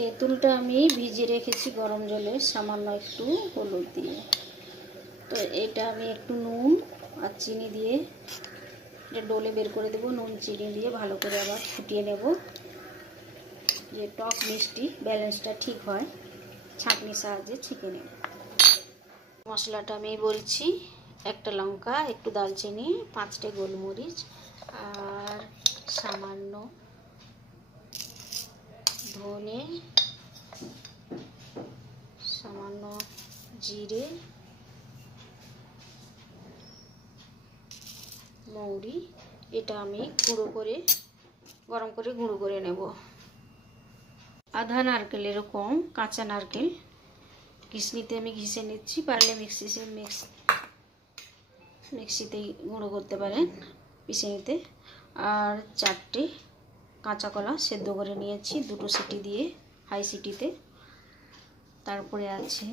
তেঁতুলটা আমি ভিজিয়ে রেখেছি গরম জলে সামান্য একটু হলুদ দিয়ে। তো এটা আমি একটু নুন আর চিনি দিয়ে এটা ডলে বের করে দেবো। নুন চিনি দিয়ে ভালো করে আবার ফুটিয়ে নেব, যে টক মিষ্টি ব্যালেন্সটা ঠিক হয়। ছাঁকনির সাহায্যে ছেঁকে নেব। মশলাটা আমি বলছি, একটা লঙ্কা, একটু দারচিনি, 5টে গোলমরিচ আর সামান্য ধনে, সামান্য জিরে, মৌরি, এটা আমি গুঁড়ো করে গরম করে গুঁড়ো করে নেব। আধা নারকেল, এরকম কাঁচা নারকেল ঘিসনিতে আমি ঘিসে নিচ্ছি, পারলে মিক্সিতেই গুঁড়ো করতে পারেন, পিষে নিতে। আর 4টে কাঁচা কলা সেদ্ধ করে নিয়েছি 2টো সিটি দিয়ে, হাই সিটিতে। তারপরে আছে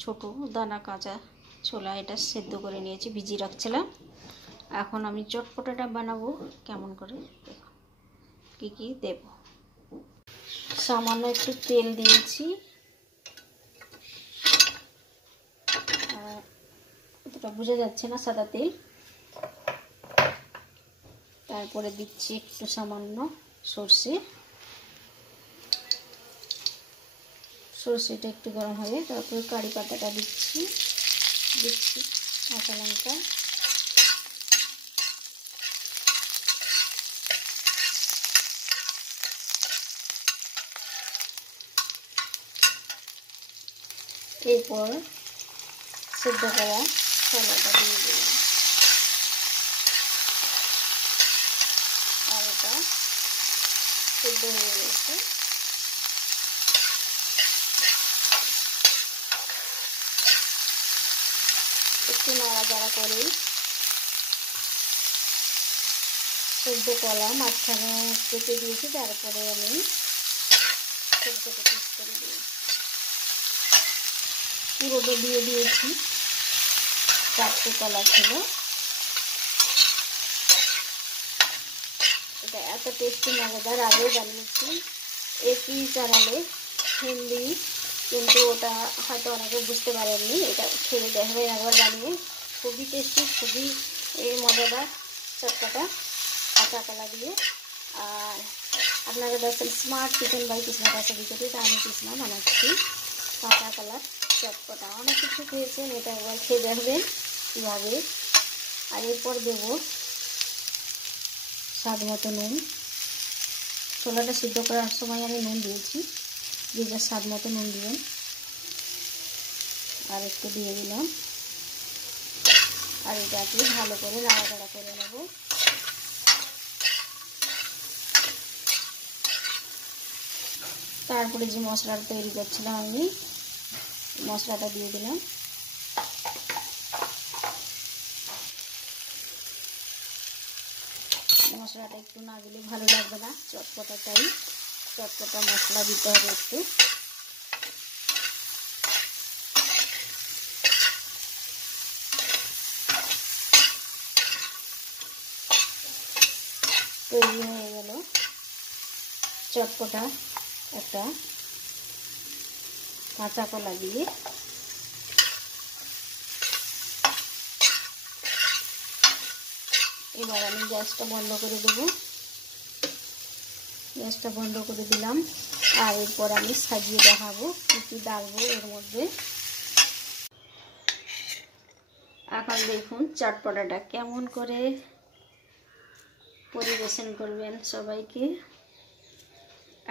ছোট দানা কাঁচা ছোলা, এটা সেদ্ধ করে নিয়েছি, ভিজিয়ে রাখছিলাম। এখন আমি চটপটাটা বানাবো কেমন করে, কি কি দেব। সামান্য একটু তেল দিয়েছি, অতটা বোঝা যাচ্ছে না, সাদা তেল। তারপরে দিচ্ছি একটু সামান্য সর্ষেটা একটু গরম হবে। তারপরে কারি পাতাটা দিচ্ছি কাঁচা লঙ্কা, এরপর সেদ্ধ করা ছোলাটা দিয়ে দিলাম। আর এটা সেদ্ধ হয়ে গেছে। একটু নাড়াচাড়া করে সেদ্ধ কলা মাঝখানে কেটে দিয়েছি, তারপরে আমি ছোটো ছোটো পিস করে দিই। পুরোটা দিয়ে দিয়েছি, 4টে কলা ছিল। এটা এত টেস্টি মজাদার, আগেও বানিয়েছি একই চানালে হিন্দি, কিন্তু ওটা হয়তো অনেকে বুঝতে পারেননি। এটা খেয়ে দেখবেন একবার বানিয়ে, খুবই টেস্টি, খুবই মজাদার, চটপটা কাঁচা কলা দিয়ে। আর আপনারা দেখছেন স্মার্ট কিচেন বাই কৃষ্ণা রেসিপিতে, তা আমি কৃষ্ণা বানাচ্ছি কাঁচা কলার চটপটা। অনেক কিছু খেয়েছেন, এটা একবার খেয়ে দেখবেন কীভাবে। আর এরপর দেব স্বাদ মতো নুন। ছোলাটা সিদ্ধ করার সময় আমি নুন দিয়েছি, যে যা স্বাদ মতো নুন দিবেন। আর একটু দিয়ে দিলাম, আর এটাকে ভালো করে নাড়াচাড়া করে নেব। তারপরে যে মশলাটা তৈরি করছিলাম আমি, মশলাটা দিয়ে দিলাম। মশলাটা একটু না দিলে ভালো লাগবে না, চটপটাটাই চটপটা মশলা দিতে হবে একটু। তৈরি হয়ে গেল চটপটা একটা কাঁচা কলা দিয়ে। এবার আমি গ্যাসটা বন্ধ করে দেবো। গ্যাসটা বন্ধ করে দিলাম। আর এরপর আমি সাজিয়ে দেখাবো কী কী ডালবো এর মধ্যে। এখন দেখুন চটপটাটা কেমন করে পরিবেশন করবেন সবাইকে,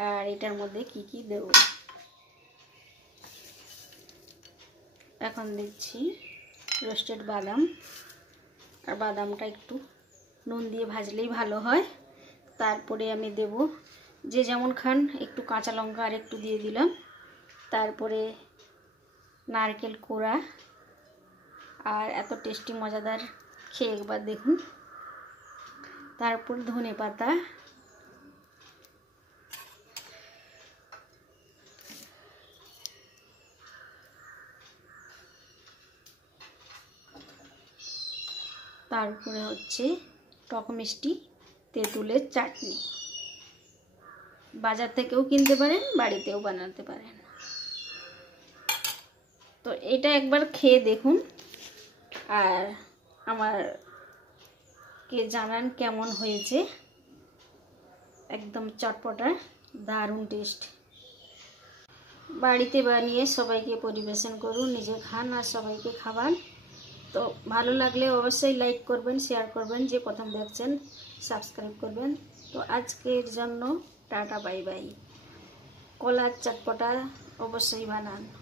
আর এটার মধ্যে কি কি দেব। এখন দিচ্ছি রোস্টেড বাদাম, আর বাদামটা একটু নুন দিয়ে ভাজলেই ভালো হয়। তারপরে আমি দেব, যে যেমন খান, একটু কাঁচা লঙ্কা আর একটু দিয়ে দিলাম। তারপরে নারকেল কোড়া, আর এত টেস্টি মজাদার, খেয়ে একবার দেখুন। তারপর ধনে পাতা, তারপরে হচ্ছে টক মিষ্টি তেঁতুলের চাটনি। বাজার থেকেও কিনতে পারেন, বাড়িতেও বানাতে পারেন। তো এটা একবার খেয়ে দেখুন আর আমাকে জানান কেমন হয়েছে। একদম চটপটা, দারুণ টেস্ট। বাড়িতে বানিয়ে সবাইকে পরিবেশন করুন, নিজে খান আর সবাইকে খাওয়ান। তো ভালো লাগলে অবশ্যই লাইক করবেন, শেয়ার করবেন, যে প্রথম দেখছেন সাবস্ক্রাইব করবেন। তো আজকের জন্য টাটা, বাই বাই। কলার চটপটা অবশ্যই বানান।